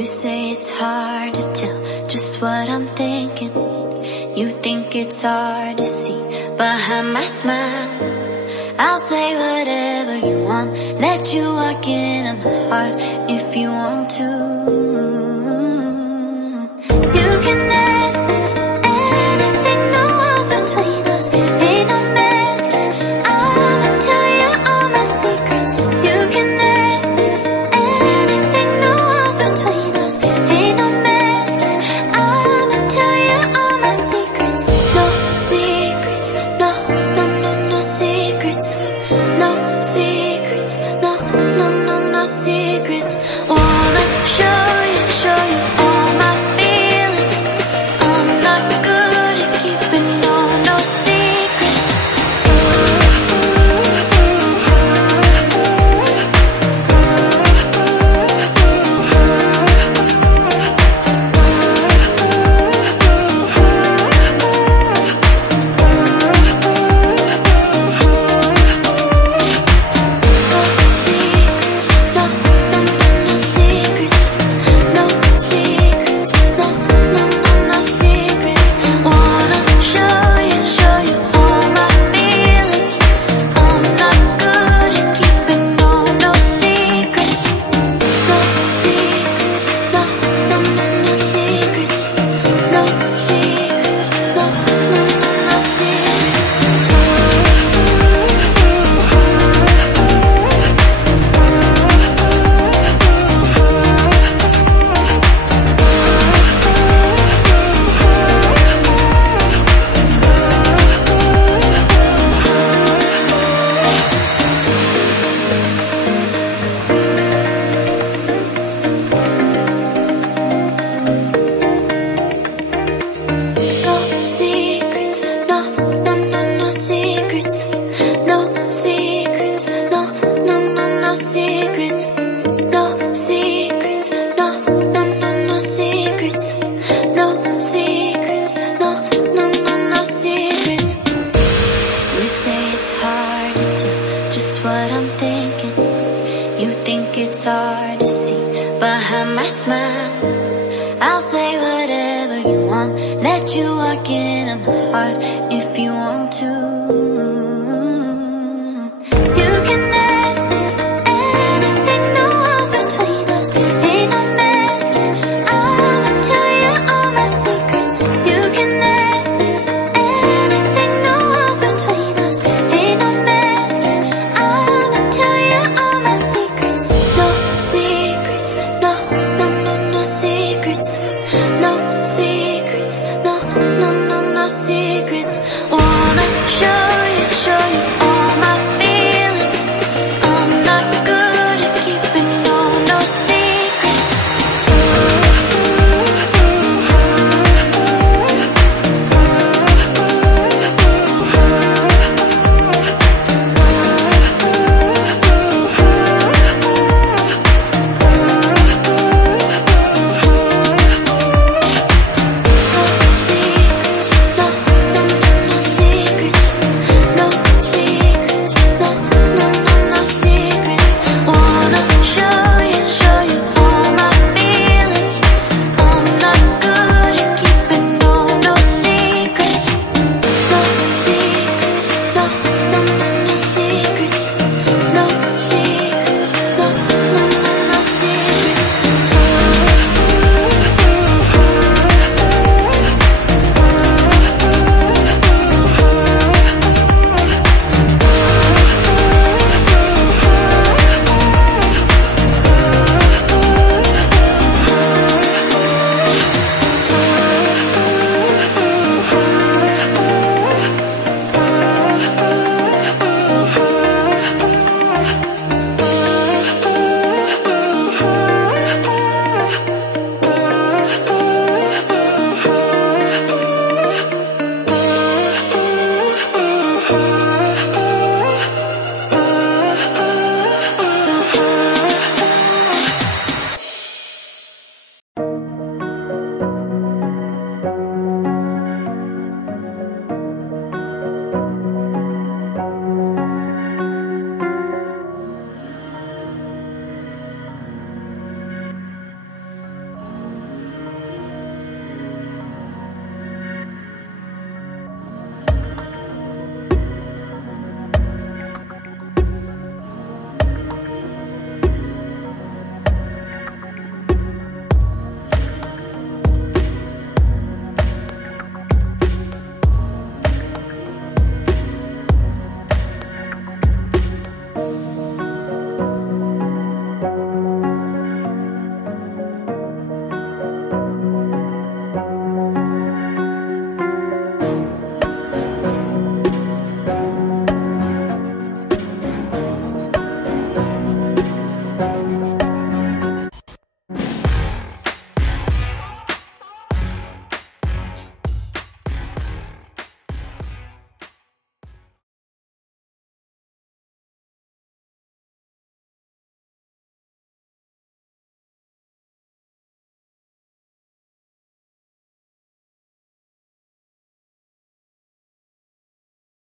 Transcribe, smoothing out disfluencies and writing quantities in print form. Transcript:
You say it's hard to tell just what I'm thinking. You think it's hard to see behind my smile. I'll say whatever you want, let you walk into my heart if you want to. You can ask me anything, no walls between us, ain't no mess. I'ma tell you all my secrets. You can ask me anything, no walls between us, ain't no mess. I'ma tell you all my secrets. No secrets, no, no, no, no secrets. No secrets, no, no, no, no secrets. Wanna show you all my feelings. I'm not good at keeping no secrets. It's hard to see behind my smile. I'll say whatever you want, let you walk into my heart if you want to.